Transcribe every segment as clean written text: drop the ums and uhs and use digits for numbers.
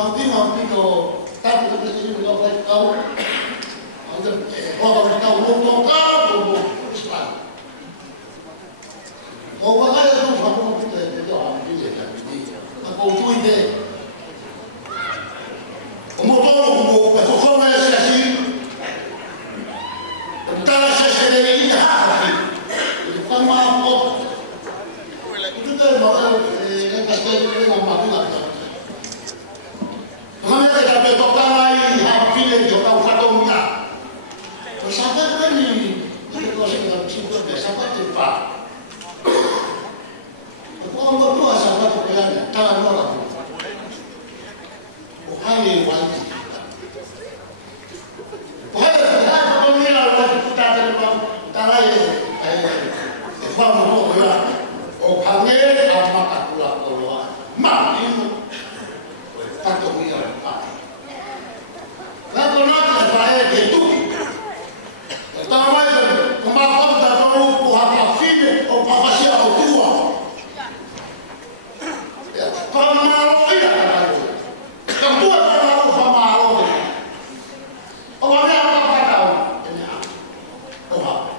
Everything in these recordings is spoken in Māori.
Martin, tanto que presidente do Atlético, o ka ka o ka o spa o ka ka o fa ko te te o a ni te ka ko tu ide o mo to o ka ko ma se asi ta la se se de ni ha ki ka ma o tu te mo ka ka ni ma ma ni la Kami ada petokan lain, hampir yang jauh kau punya. Sahabat kan ni, kita kalau simpul sahabat cepat. Kalau berdua sahabat kemudian tangan orang, bukan wanita. Bukan kalau ni orang kita ada tangan faham apa ya? Oh kami apa tak pula kalau makin tak tahu ya. Lalu nak saya itu, pertama itu kemakan tak tahu apa film, apa siapa tua. Pemalu tidak tahu. Yang tua tak tahu pemalu. Orangnya apa tahu? Ini apa? Oh apa?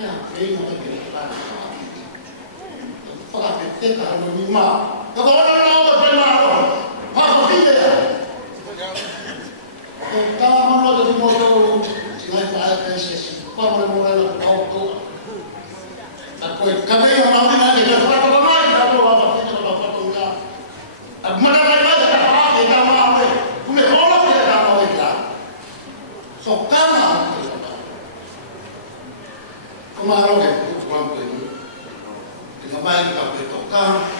Ya, ini mungkin kita. Kalau kita kalau lima, kalau orang tahu pemalu, apa tidak? Kalau mana dari motor, selain ada proses, kalau mulai nak auto, aku kami yang mahu nanti kita berapa ramai, kita berapa kita berapa tunggu. Mana lagi ada apa kita mahu, kami orang kita mahu kita. So karena kemarin itu kurang begini, kita main kita bertukar,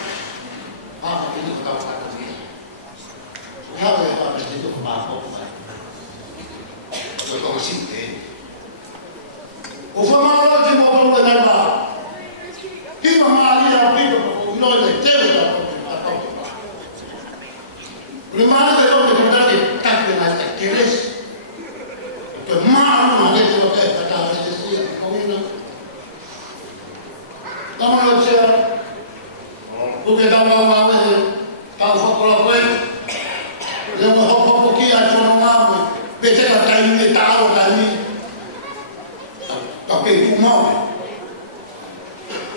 apa ini kita berkata ni, apa yang kita itu kemarin. Kau sini, ufamalo di motor dengan apa? Kita mari apa itu? Noi leter apa? Primara de lo que kita di tak dengan aktivis. Kemarin ada tu kita kata sesi kau ini. Kamu nak share? Bukan kamu mahu tahu apa pun. Yang mahu apa kia cuma mahu. Betul tak ini tahu kami. Tapi itu mau.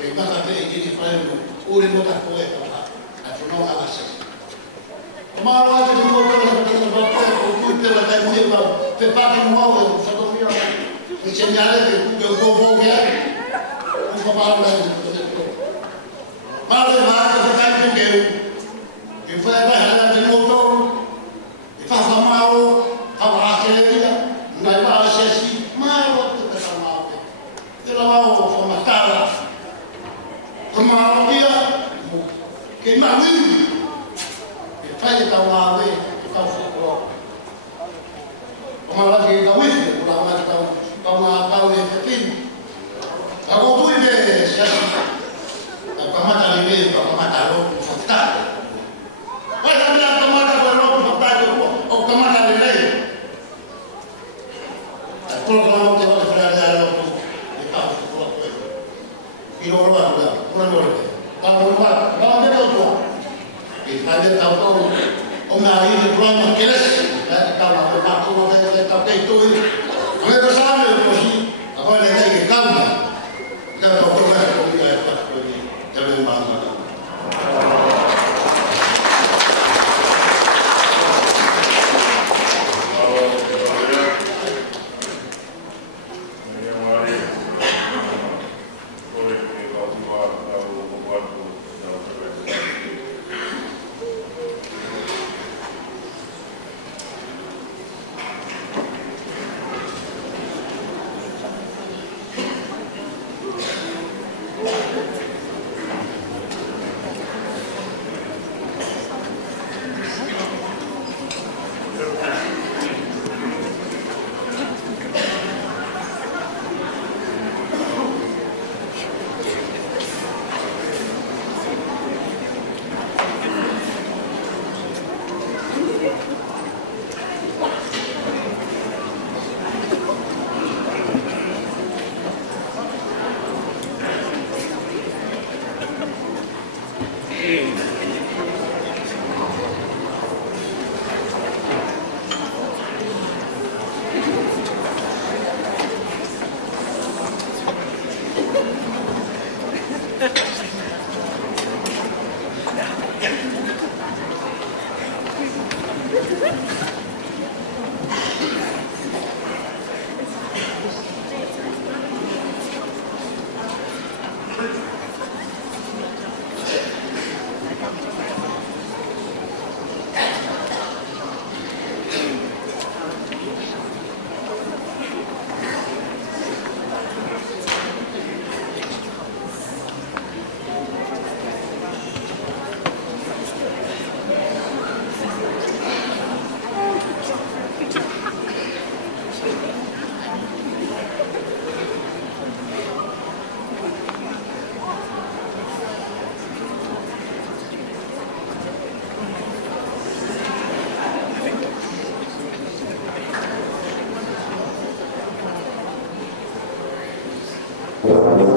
Kita kata ini supaya urin kita kuat. Aku nak alas. Kemarin ada di motor kita berapa? Untuk kita ini berapa mau satu dia. Mencari dia go dia. Kemarin Malah kita kan juga. Kita ada di motor. Kita mau apa akhirnya nggak ada sesi malu kita sama apa kita mau sama cara kemarin dia kemarin kita tahu apa kita fokus kemarin kita wis pulang lagi tahu ini aku tuh ini sesi kemarin ini kemarin lo fakta kalau dia kemarin lo fakta itu oh kemarin ini kalau kita berada dalam kita itu luar kalau dia tahu kita tahu orang ini pulang kelas kita tahu apa kita itu mereka bersama itu apa yang kita kamu kita tahu apa kita jangan bangga. Thank you.